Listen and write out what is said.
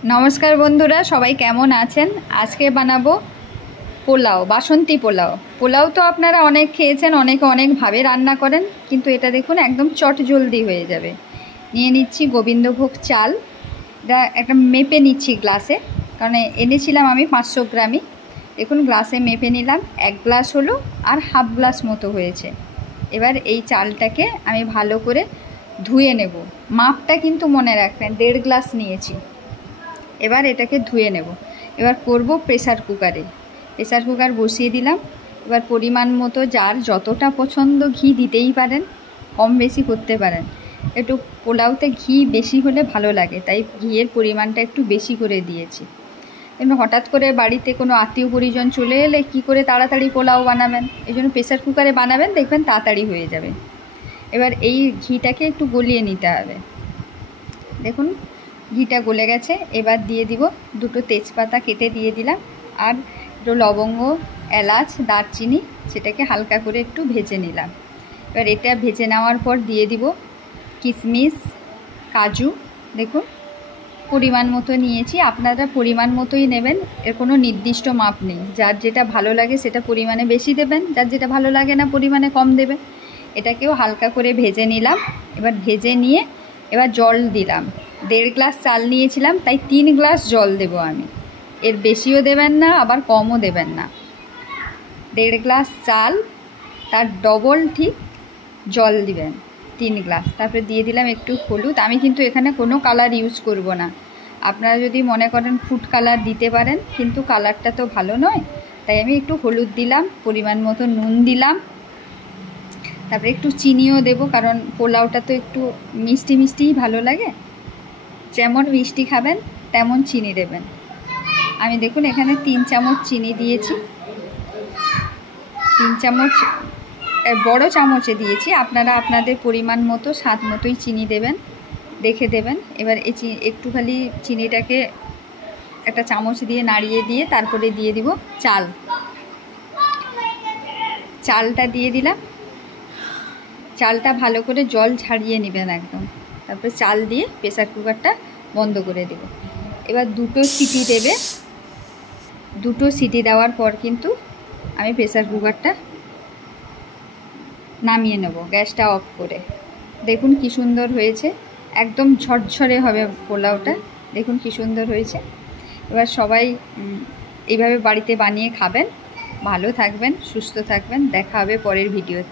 नमस्कार बंधुरा सबाई केमन आছেন। आज के बानाबो पोलाओ, बासंती पोलाओ। पोलाओ तो आपनारा अनेक खेয়েছেন, अनेके अनेक भावे रान्ना करें, किन्तु एटा देखुन एकदम चट जल्दी हो जाबे। निये निচ্ছি गोविंदभोग चाल, এটা একটা মেপে নিচ্ছি গ্লাসে, কারণ এনেছিলাম আমি 500 গ্রামই। দেখুন গ্লাসে মেপে নিলাম, 1 গ্লাস হলো আর হাফ গ্লাস মতো হয়েছে। এবার এই চালটাকে আমি ভালো করে ধুয়ে নেব। মাপটা কিন্তু মনে রাখবেন, 1.5 গ্লাস নিয়েছি। এবার এটাকে ধুয়ে নেব। এবার করব প্রেসার কুকারে। প্রেসার কুকার বসিয়ে দিলাম। এবার পরিমাণ মতো যার যতটা পছন্দ ঘি দিতেই পারেন, কম বেশি করতে পারেন। একটু পোলাওতে ঘি বেশি হলে ভালো লাগে, তাই ঘিয়ের পরিমাণটা একটু বেশি করে দিয়েছি। এমনি হঠাৎ করে বাড়িতে কোনো আত্মীয় পরিজন চলে এলে কী করে তাড়াতাড়ি পোলাও বানাবেন, এই জন্য প্রেসার কুকারে বানাবেন, দেখবেন তাড়াতাড়ি হয়ে যাবে। এবার এই ঘিটাকে একটু গলিয়ে নিতে হবে। দেখুন ঘিটা গলে গেছে। এবার দিয়ে দিব 2টো তেজপাতা কেটে দিয়ে দিলাম, আর একটু লবঙ্গ, এলাচ, দারচিনি, সেটাকে হালকা করে একটু ভেজে নিলাম। এবার এটা ভেজে নেওয়ার পর দিয়ে দিব কিশমিশ, কাজু। দেখুন পরিমাণ মতো নিয়েছি, আপনারা পরিমাণ মতোই নেবেন, এর কোনো নির্দিষ্ট মাপ নেই। যার যেটা ভালো লাগে সেটা পরিমাণে বেশি দেবেন, যার যেটা ভালো লাগে না পরিমাণে কম দেবেন। এটাকেও হালকা করে ভেজে নিলাম। এবার ভেজে নিয়ে এবার জল দিলাম। 1.5 গ্লাস চাল নিয়েছিলাম, তাই 3 গ্লাস জল দেব আমি। এর বেশিও দেবেন না, আবার কমও দেবেন না। 1.5 গ্লাস চাল, তার ডবল ঠিক জল দিবেন, 3 গ্লাস। তারপরে দিয়ে দিলাম একটু হলুদ। আমি কিন্তু এখানে কোনো কালার ইউজ করব না। আপনারা যদি মনে করেন ফুড কালার দিতে পারেন, কিন্তু কালারটা তো ভালো নয়, তাই আমি একটু হলুদ দিলাম। পরিমাণ মতো নুন দিলাম। তারপরে একটু চিনিও দেব, কারণ পোলাওটা তো একটু মিষ্টি মিষ্টিই ভালো লাগে। যেমন মিষ্টি খাবেন তেমন চিনি দেবেন। আমি দেখুন এখানে 3 চামচ চিনি দিয়েছি। 3 চামচ বড় চামচে দিয়েছি, আপনারা আপনাদের পরিমাণ মতো স্বাদ মতোই চিনি দেবেন, দেখে দেবেন। এবার এই একটুখানি চিনিটাকে একটা চামচ দিয়ে নাড়িয়ে দিয়ে তারপরে দিয়ে দিব চাল। চালটা দিয়ে দিলাম। চালটা ভালো করে জল ঝারিয়ে নেবেন একদম। তারপরে চাল দিয়ে প্রেসার কুকারটা বন্ধ করে দেব। এবার 2টো সিটি দেবে। 2টো সিটি দেওয়ার পর কিন্তু আমি প্রেসার কুকারটা নামিয়ে নেব, গ্যাসটা অফ করে। দেখুন কি সুন্দর হয়েছে, একদম ঝরঝরে হবে পোলাওটা। দেখুন কি সুন্দর হয়েছে। এবার সবাই এইভাবে বাড়িতে বানিয়ে খাবেন। ভালো থাকবেন, সুস্থ থাকবেন। দেখা হবে পরের ভিডিওতে।